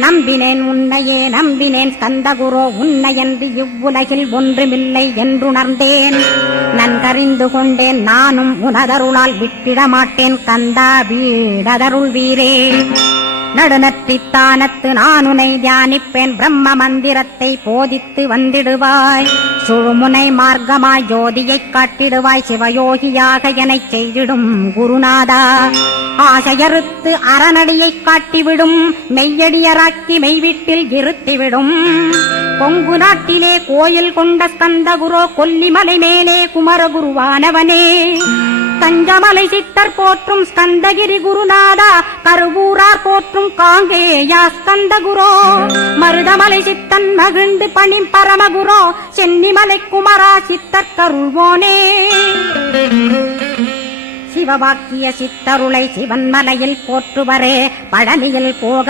நம்பினேன் உன்னையே நம்பினேன் ஸ்கந்தகுரோ உன்னையன்று இவ்வுலகில் ஒன்றுமில்லை என்றுணர்ந்தேன். நன்கறிந்து கொண்டேன் நானும் உனதருளால் விட்டிட மாட்டேன் கந்தா வீடதருள் வீரே. நடுநற்றித்தானத்து நானுனை தியானிப்பேன் பிரம்ம மந்திரத்தை போதித்து வந்திடுவாய். சுழுமுனை மார்க்கமாய் ஜோதியைக் காட்டிடுவாய் சிவயோகியாக எனச் செய்திடும் குருநாதா. ஆசையறுத்து அறநடியைக் காட்டிவிடும் மெய்யடியராக்கி மெய்வீட்டில் இருத்திவிடும். கொங்கு நாட்டிலே கோயில் கொண்ட ஸ்கந்தகுரோ கொல்லிமலை மேலே குமரகுருவானவனே. கஞ்சமலை சித்தர் போற்றும் ஸ்கந்தகிரி குருநாதா கருவூரார் போற்றும் காங்கேயா ஸ்கந்தகுரோ. மருதமலை சித்தன் மகிழ்ந்து பணிம் பரமகுரோ சென்னிமலை குமரா சித்தர் கருள்வோனே. சிவவாக்கிய சித்தருளை சிவன்மலையில் போற்றுவரே பழனியில் போக